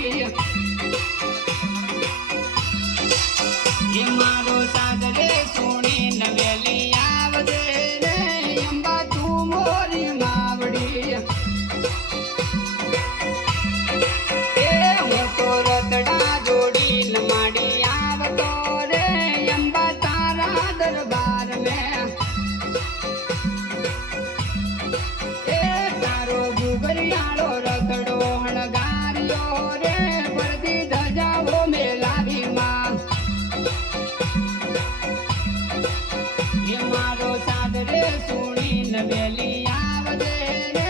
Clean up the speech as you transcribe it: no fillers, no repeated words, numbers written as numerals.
માવડી એ મારો સાદરે સોની નવેલી આવજે રે અંબા તું મોરી માવડી એ હું તો રતડા જોડીન માડી આવતો રે અંબા તારા દરબાર મેં એ તારો ગુગરિયાળો રતડો હણગાર્યો રે પરદી ધજાઓ મેલાવી માં એ મારો સાદરે સુણીન વેલી આવજે રે